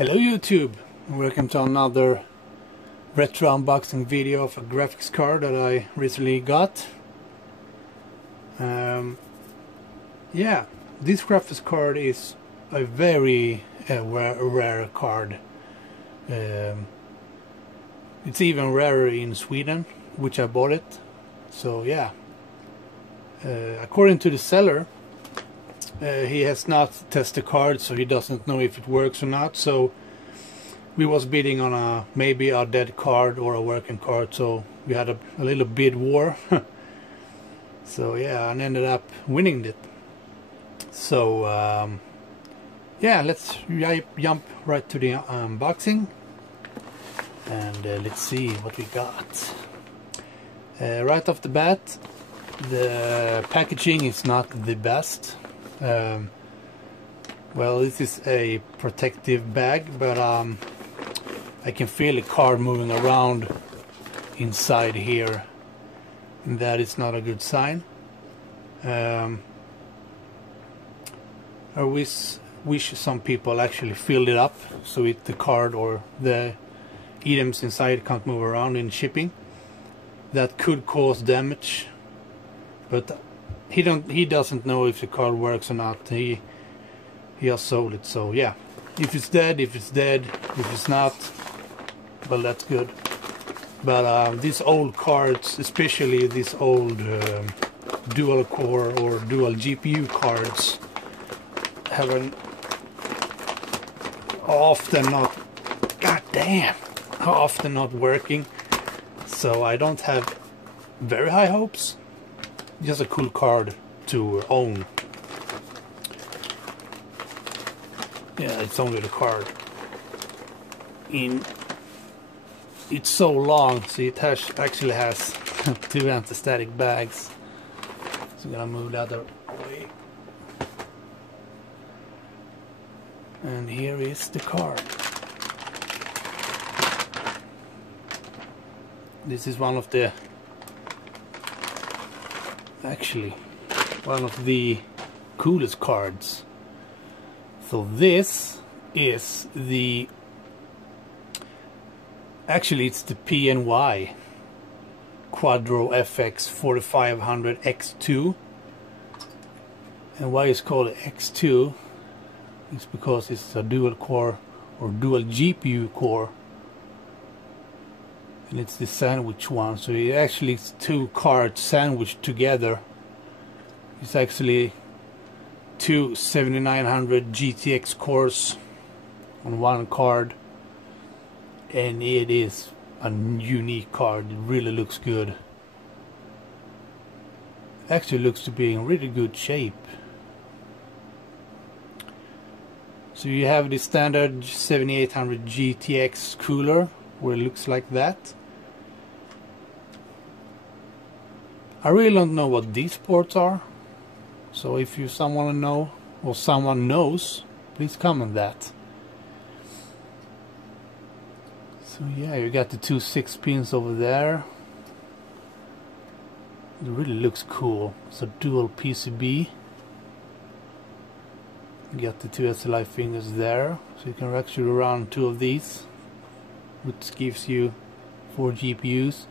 Hello YouTube, and welcome to another retro unboxing video of a graphics card that I recently got. Yeah, this graphics card is a very rare card. It's even rarer in Sweden, which I bought it. So yeah, according to the seller, he has not tested the card, so he doesn't know if it works or not. So we was bidding on maybe a dead card or a working card, so we had a little bid war. So yeah, and ended up winning it. So yeah, let's jump right to the unboxing, and let's see what we got. Right off the bat, the packaging is not the best. Well, this is a protective bag, but I can feel the card moving around inside here, and that is not a good sign. I wish some people actually filled it up so the card or the items inside can't move around in shipping. That could cause damage, but he doesn't know if the card works or not. He has sold it, so yeah. If it's dead, if it's dead. If it's not, well, that's good. But these old cards, especially these old dual core or dual GPU cards, have often not working. So I don't have very high hopes. Just a cool card to own. Yeah, it's only the card. It's so long, so it actually has two anti-static bags. So I'm gonna move the other way. And here is the card. This is one of the coolest cards. So this is it's the Nvidia Quadro FX 4500 X2. And why it's called X2 is because it's a dual core or dual GPU core, and it's the sandwich one. So it actually is two cards sandwiched together. It's actually two 7900 GTX cores on one card, and it is a unique card. It really looks good. Actually looks to be in really good shape. So you have the standard 7800 GTX cooler where it looks like that. I really don't know what these ports are. So if someone knows, please comment that. So yeah, you got the two 6 pins over there. It really looks cool. It's a dual PCB. You got the two SLI fingers there, so you can actually run two of these, which gives you 4 GPUs.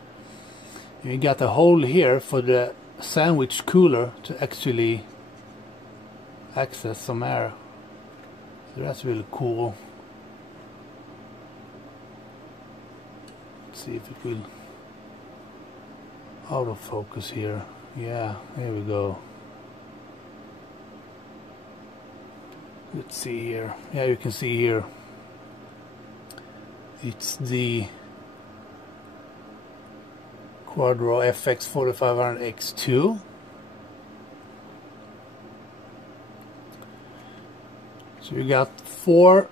And you got a hole here for the sandwich cooler to actually access some air. So that's really cool. Let's see if it will autofocus here. Yeah, there we go. Let's see here. Yeah, you can see here. It's the Quadro FX 4500 X2. So you got 4.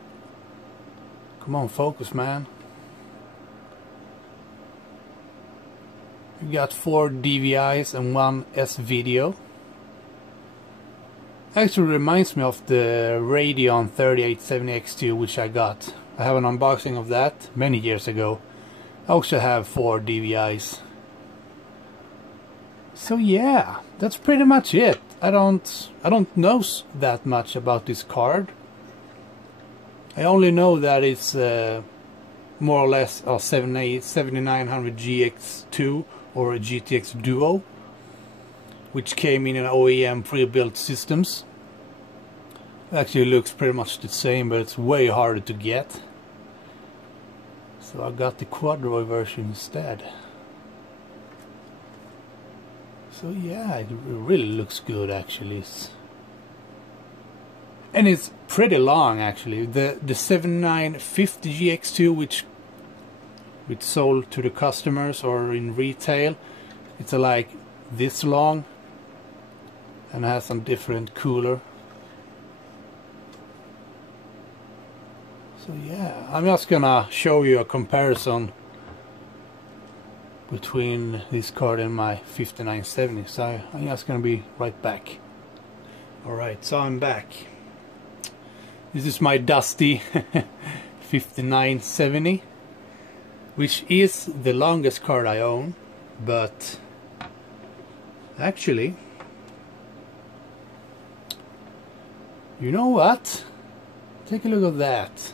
Come on, focus, man. You got 4 DVIs and 1 S-video. Actually reminds me of the Radeon 3870 X2, which I got. I have an unboxing of that many years ago. I also have 4 DVIs. So yeah, that's pretty much it. I don't know that much about this card. I only know that it's more or less a 7900 GX2 or a GTX Duo, which came in an OEM pre-built systems. Actually looks pretty much the same, but it's way harder to get. So I got the Quadro version instead. So yeah, it really looks good actually. And it's pretty long actually. The 7950 GX2, which sold to the customers or in retail, it's like this long and has some different cooler. So yeah, I'm just gonna show you a comparison between this card and my 5970. So I'm just gonna be right back. Alright, so I'm back. This is my dusty 5970, which is the longest card I own, but actually, you know what? Take a look at that.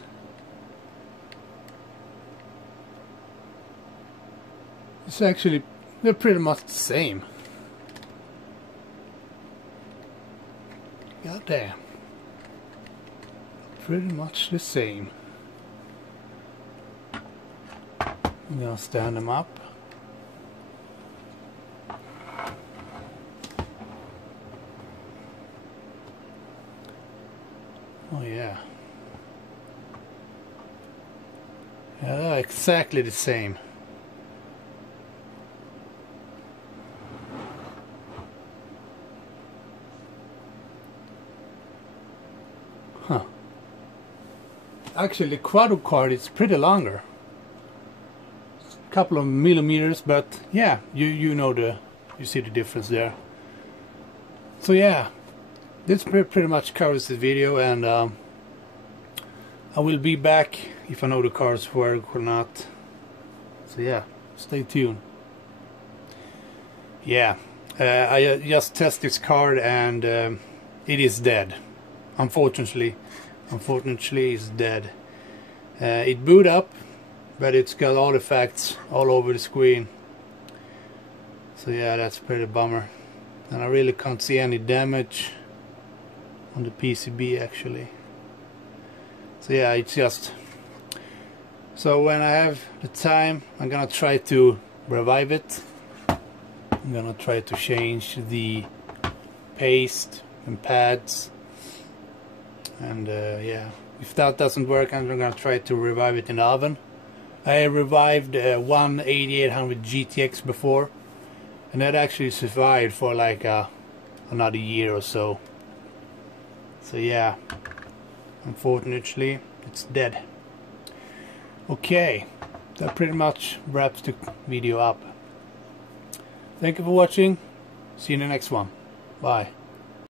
It's actually, they're pretty much the same. God damn. Pretty much the same. I'm gonna stand them up. Oh yeah. Yeah, they're exactly the same. Huh. Actually, the Quadro card is pretty longer. It's a couple of millimeters, but yeah, you know you see the difference there. So yeah, this pretty much covers the video, and I will be back if I know the cards work or not. So yeah, stay tuned. Yeah, I just tested this card and it is dead. Unfortunately it's dead. It boot up, but it's got artifacts all over the screen. So yeah, that's pretty bummer. And I really can't see any damage on the PCB actually. So yeah, it's just, so when I have the time, I'm gonna try to revive it. I'm gonna try to change the paste and pads, and yeah, if that doesn't work, I'm gonna try to revive it in the oven. I revived one 8800 GTX before, and that actually survived for like another year or so. So yeah, unfortunately it's dead. Okay, that pretty much wraps the video up. Thank you for watching. See you in the next one. Bye.